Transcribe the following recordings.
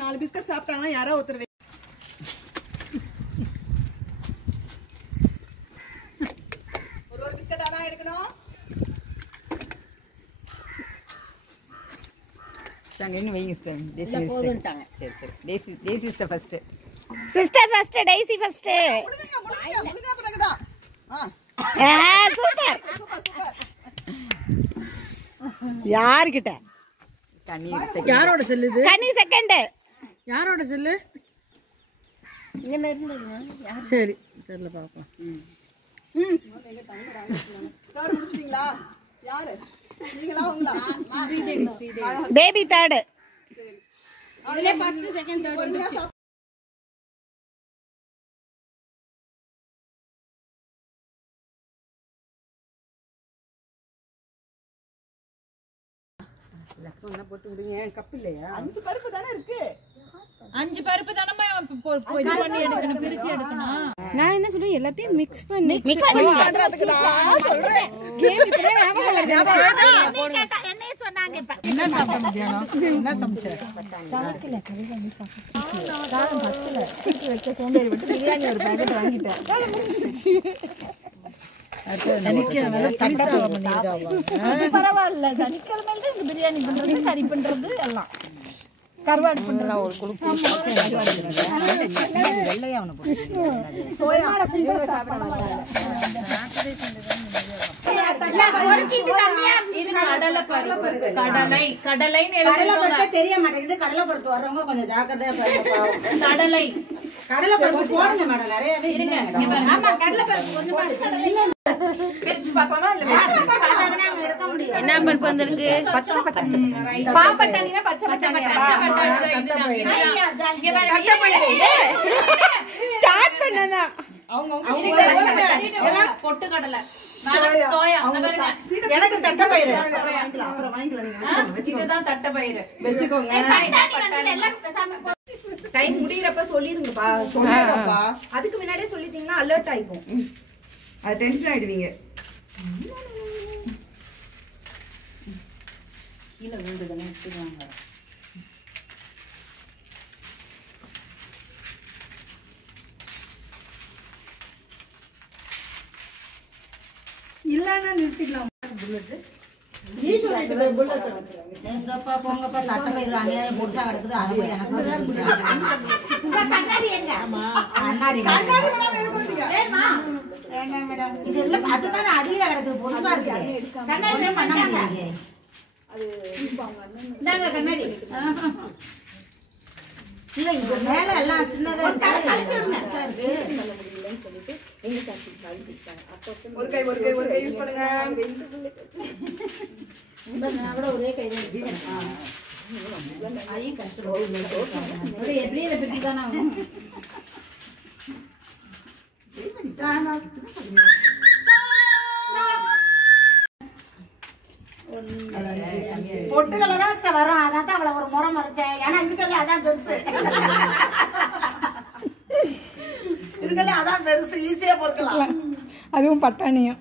4 biscuit சாப்பிட்டாங்கன்னா யாரோ ஒருத்தர் ஒரு பிஸ்கட்டா தான் எடுக்கணும். சங்கன்னு வைங்க சிஸ்டர். டேசி போடுட்டாங்க. சரி சரி. Daisy sister first. Sister first, daisy first. முழுங்க பிறகுதான். சூப்பர். யார்கிட்ட? கனி செகண்ட். யாரோட செல்லு இது? கனி செகண்ட். யாரோட செல்லு? இங்க இருந்துங்க. சரி தெரியல பாப்போம். தேர்ட் முடிச்சிட்டீங்களா? யாரு? நீங்களா உங்களா? Baby third. சரி. அதுல ஃபர்ஸ்ட் செகண்ட் தேர்ட் வந்துச்சு. லக்கம்னா போட்டு விடுங்க. கப் இல்லையா? 5 பருப்பு தானே இருக்கு. 5 பருப்பு தானமா இது பண்ணி எடுக்கணும், பிரிச்சு எடுக்கணும். நான் என்ன சொல்றேன், எல்லாத்தையும் மிக்ஸ் பண்ணி பண்றதுக்கு நான் சொல்றேன். என்னைய சொன்னாங்க. இப்ப என்ன சாப்பிட்ட மத்தியானம்? என்ன சமைச்ச? சமைக்கல, கறிகாணி சாப்பிட்டேன். காலம் 10ல தூக்கி வைக்க சோம்பேறி விட்டு பிரியாணி ஒரு பாக்கெட் வாங்கிட்டேன். பரவாயில்ல, சனிக்கிழமையில தான் பிரியாணி பண்றது, கறி பண்றது எல்லாம். கருவாடு பண்றது ஒரு குழுப்பு. வெள்ளையா அவனை போட்டு சோயா தெரிய மாட்டேங்குது. கடலை பருப்பு வர்றவங்க கொஞ்சம் ஜாக்கிரதையா கடலை பருப்பு போடுங்க மேடம். நிறையவே கடலை பருப்பு கொஞ்சம் என்ன பருப்பு வந்திருக்கு? பச்சை பட்டாணி. பாப்பட்டாணினா பச்சை பட்டாணி. ஸ்டார்ட் பண்ணதா பொட்டு கடலை, சோயா. எனக்கு தட்டைப்பயிறு அப்புறம் வாங்கிக்கலாம். இதுதான் தட்டைப்பயிறு. வெச்சுக்கோங்க. டைம் முடியறப்ப சொல்லிருங்கப்பா. சொன்னேன்ப்பா. அதுக்கு முன்னாடியே சொல்லிட்டீங்கன்னா அலர்ட் ஆயிக்கும். அது டென்ஷன் ஆயிடுவீங்க. கீழே விழுந்துதானே எடுத்துவாங்க. இல்லன்னா நிறுத்திக்கலாம். போங்கப்பா, தட்டைப்பயிறு அநியாயம் முடிச்சா கிடக்குது. அது போய் எனக்கு கண்ணாடி எங்க? வேண்டாம் மேடம், இது இல்ல, அதுதானே அடியில கிடக்குது, பொருசா இருக்குது. கண்ணாடி பண்ணாங்க. கண்ணாடி இல்ல, இங்க மேல எல்லாம் சின்னதா இருக்கு. ஒரு கை யூஸ் பண்ணுங்க. ஒரே கை அதையும் கஷ்டம். எப்படி இதை பிடிச்சி தானே பொட்டுகளை தான் வரும். அதான் அவளை ஒரு முறை மறைச்சேன். ஏன்னா இருக்கல அதான் பெருசு. இருக்கல அதான் பெருசு, ஈஸியா பொறுக்கலாம். அதுவும் பட்டாணியும்.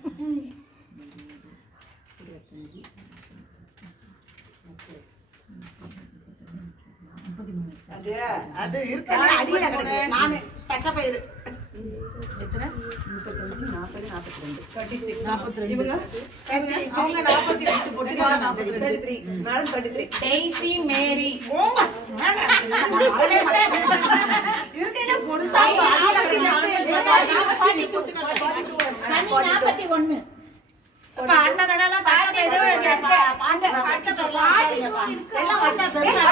அது இருக்கல அடியில கிடக்கு. நானு தட்டைப்பயிறு எத்தனை? 35, 40, 42. 36, 42. இவங்க அவங்க 48 போட்டுருக்காங்க. 33. மேடம் 33. டெய்சி மேரி. இருக்கையில பொருசா 41. அப்ப அந்த கடல தட்டைப்பயிறு எல்லாம் வச்சா பெருசா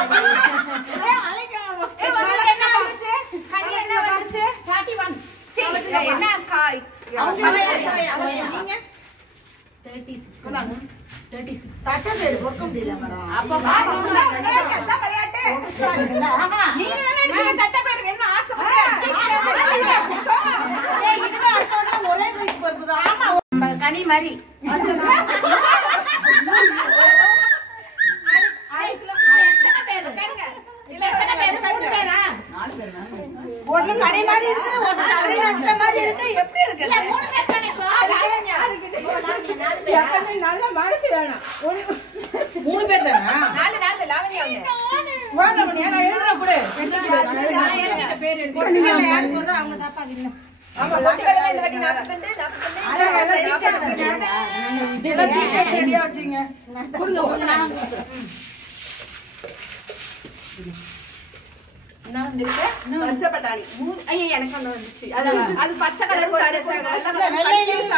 தட்டைப்பயிறு பொறுக்க முடியல மேடம். அப்ப ஒரே சைஸ் பொறுக்குதா? ஆமா, கனி மாதிரி ஒண்ணு கடை மாதிரி இருக்கு, ஒண்ணு சபரி நஷ்ட மாதிரி இருக்கு. எப்படி இருக்கு? 3 பேர் தானே. நல்ல மனசு வேணும். 3 பேர் தானா? 4 லாவணியா வாங்க மணியா நான் எழுதுற கூட பேர் எடுத்து பொட்டுக்கடலை யார் போடுறதோ அவங்க தாப்பா வின்னும். ஆமா பொட்டுக்கடலை இந்த வாட்டி 42 இதெல்லாம் சீக்கிரம் ரெடியா வச்சீங்க. கொடுங்க நான் கொடுக்குறேன். என்ன வந்திருக்கு? பச்சை பட்டாணி ஐயா எனக்கு ஒண்ணு வந்துச்சு அது பச்சை கலர் வெள்ளையில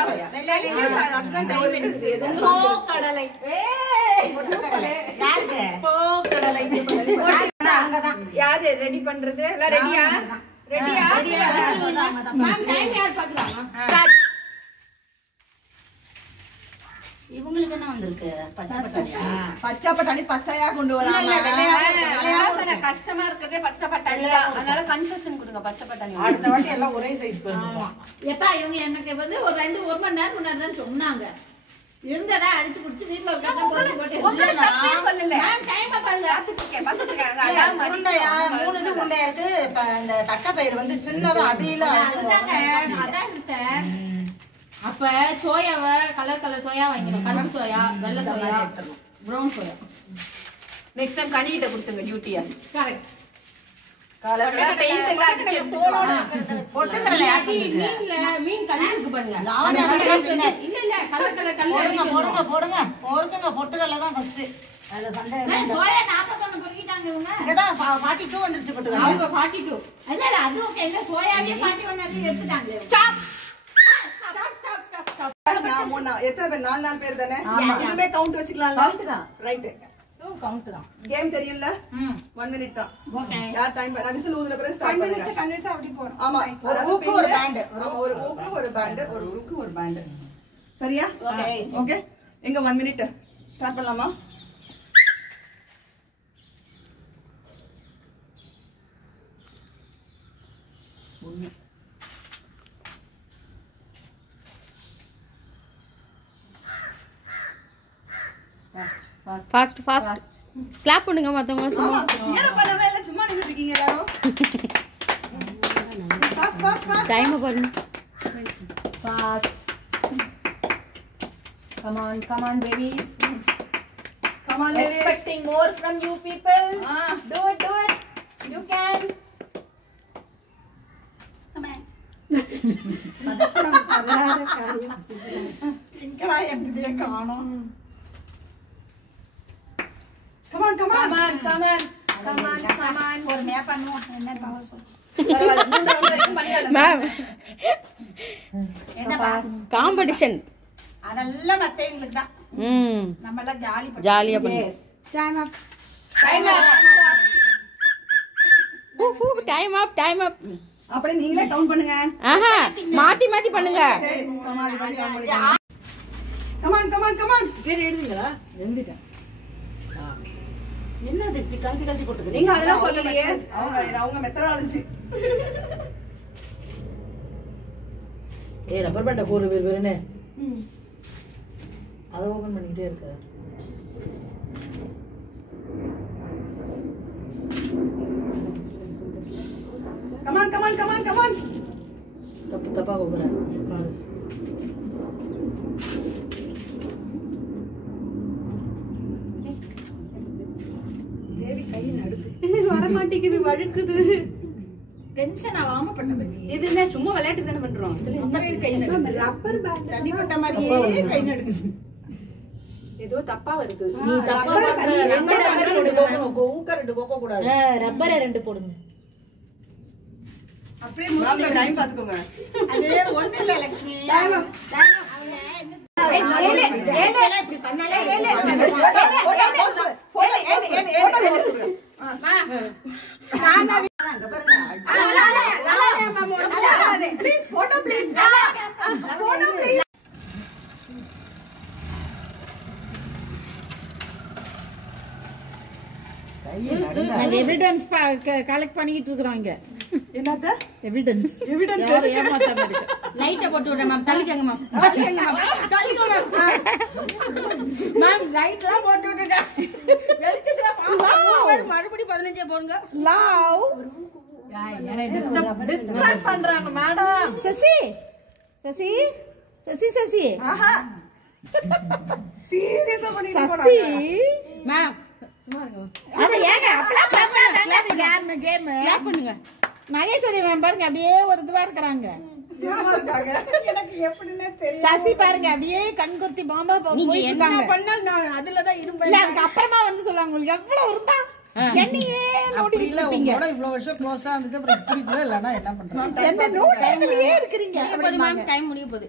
கடலை யாருக்கு? அங்கதான் யாரு ரெடி பண்றது எல்லாம் ரெடியா மேம் டைம் யார் பாக்குறாங்க? இவங்களுக்கு என்ன வந்திருக்கு? பச்சை பட்டாணியா? பச்சை பட்டாணி பச்சையா கொண்டு வராங்க கஷ்டமா இருக்கிறதே பச்சை பட்டாணி அதனால கன்ஃபியூஷன் கொடுங்க பச்சை பட்டாணி அடுத்த வாட்டி எல்லாம் ஒரே சைஸ் பண்ணுவோம். எப்பா இவங்க எனக்கு வந்து ஒரு 1 மணி நேரம் முன்னாடி தான் சொன்னாங்க. இருந்ததா அடிச்சு குடிச்சு வீட்ல உங்களுக்கு தப்பே சொல்லல மேம் டைம் பாருங்க பாத்துட்டு இருக்காங்க அதான் உருண்டையா 3 இது உருண்டையா இருக்கு. இப்ப இந்த தட்டப்பயிர் வந்து சின்னதா அடியில அதான் சிஸ்டர். அப்ப சோயாவை கலர் சோயா வாங்கிடும். கருப்பு சோயா, வெள்ளை soya, brown soya. Next time கனியிட்ட கொடுத்துங்க டியூட்டியா கரெக்ட். கலர்ல பெயிண்ட் எல்லாம் அடிச்சு தோலோட பொட்டுக்கடலை யார் மீன் கறி இருக்கு பாருங்க. இல்ல கலர் போடுங்க பொட்டுக்கடலை தான் ஃபர்ஸ்ட். அதுல சண்டை சோயா 41 பொறுக்கிட்டாங்க இவங்க. இங்கதான் 42 வந்துருச்சு பொட்டுக்கடலை. அவங்க 42. இல்ல அது ஓகே. இல்ல சோயாவே 41 அள்ளி எடுத்துட்டாங்க. ஸ்டாப் எத்தனை பேர் 4 பேர் தானே இதுமே கவுண்ட் வச்சுக்கலாம்ல ரைட் கவுண்ட் தான். கேம் தெரியும்ல 1 மினிட் தான் யார் டைம் நான் விசில் ஊதுன பிறகு ஸ்டார்ட் பண்ணுங்க கன்வின்ஸா அப்படி போறோம். ஆமா ஒரு ஊக்கு ஒரு பேண்ட். ஒரு ஊக்கு ஒரு பேண்ட் ஒரு ஊக்கு ஒரு பேண்ட் சரியா ஓகே எங்க 1 மினிட் ஸ்டார்ட் பண்ணலாமா ஃபாஸ்ட் கிளாப் பண்ணுங்க மத்தவங்க சும்மா. சீர பண்ணவே இல்ல சும்மா நின்னுட்டு இருக்கீங்க எல்லாரும் ஃபாஸ்ட் டைம் பாருங்க. fast come on babies come on ladies expecting more from you people do it you can இங்கலாம் எப்படியே காணோம். come on பொறுமையா பண்ணுவோம். என்ன பாவம் மேம் என்ன காம்படிஷன் அதெல்லாம் மத்தவங்களுக்கு தான். நம்ம எல்லாம் ஜாலியா பண்ணுங்க. டைம் அப் அப்படியே நீங்களே கவுண்ட் பண்ணுங்க ஆஹா மாத்தி பண்ணுங்க. come on பேர் எழுதுங்களா எழுதிட்டேன் என்னது இப்படி கழட்டி போட்டுருக்கு? நீங்க அதெல்லாம் சொல்லலையே அவங்க மெத்தடாலஜி ரப்பர் பேண்ட கூறு வேறுனே அதை ஓபன் பண்ணிட்டே இருக்க. come on தப்பா போகுறேன். வர மாட்டேங்குது வழுக்குது டென்ஷன் ஆகாம பண்ண பேபி. இது என்ன சும்மா விளையாட்டு தானே பண்றோம் அப்புறம் கை நடுங்குது. ரப்பர் பேண்ட் தண்ணி பட்ட மாதிரியே கை நடுங்குது. ஏதோ தப்பா வருது நீ தப்பா பண்ற. ரப்பர் 2 கோகோ ஊக்க 2 கோகோ கூடாது. ரப்பரை 2 போடுங்க. அப்படியே மேம் நீங்க டைம் பாத்துக்கோங்க அது ஒண்ணு இல்ல லட்சுமி. இப்படி பண்ணாலே எவிடன்ஸ் கலெக்ட் பண்ணிட்டு இருக்கோம் இங்க. என்னது எவிடன்ஸ் ஏமாத்தாம இருக்கு. லைட்ட போட்டு விடுறேன் மேம். தள்ளிக்கங்க மேம். மேம் லைட்லாம் போட்டு விட்டுட்டேன். வெளிச்சத்துல பாஸ் மறுபடியும் 15 போடுங்க. லவ் டிஸ்ட்ராக்ட் பண்றாங்க மேடம் சசி ஆஹா சீரியஸா பண்ணிட்டு சசி மேம் அட ஏங்க அப்பலாம் பண்ணாதீங்க கேம் கிளாப் பண்ணுங்க. மகேஸ்வரி மேம் பாருங்க அப்படியே ஒரு இதுவா இருக்கறாங்க. எனக்கு எப்படின்னே தெரியும். சசி பாருங்க அப்படியே கண் கொத்தி பாம்பா நீங்க என்ன போயிட்டாங்க. பண்ணாலும் நான் அதுல தான் இருப்பேன். இல்ல அதுக்கு அப்புறமா வந்து சொல்லுவாங்க உங்களுக்கு எவ்வளவு இருந்தா என்னையே நோண்டிட்டு இருப்பீங்க. இவ்வளவு வருஷம் க்ளோஸா இருந்துட்டு அப்புறம் இப்படி கூட இல்லனா என்ன பண்றது? என்ன நோண்டிட்டுலயே இருக்கீங்க. போது மேம் டைம் முடிய போகுது.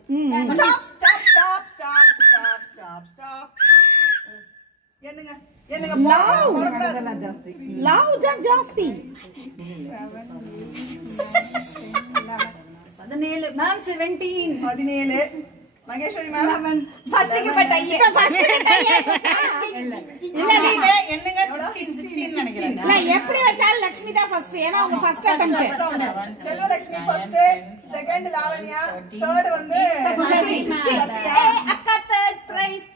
Stop. என்னங்க அதெல்லாம் ஜாஸ்தி. லவ் தான் ஜாஸ்தி. 17 மேம் 17 மகேஸ்வரி மேம் ஃபர்ஸ்ட்க்கு பட் ஐயே இப்ப ஃபர்ஸ்ட் இல்ல நீங்க என்னங்க 16 நினைக்கிறேன். இல்ல எப்படி வச்சாலும் லட்சுமி தான் ஃபர்ஸ்ட். ஏன்னா அவங்க first attempt. Selvalakshmi first, second Lavanya, third வந்து சசி. அக்கா தேர்ட் பிரைஸ்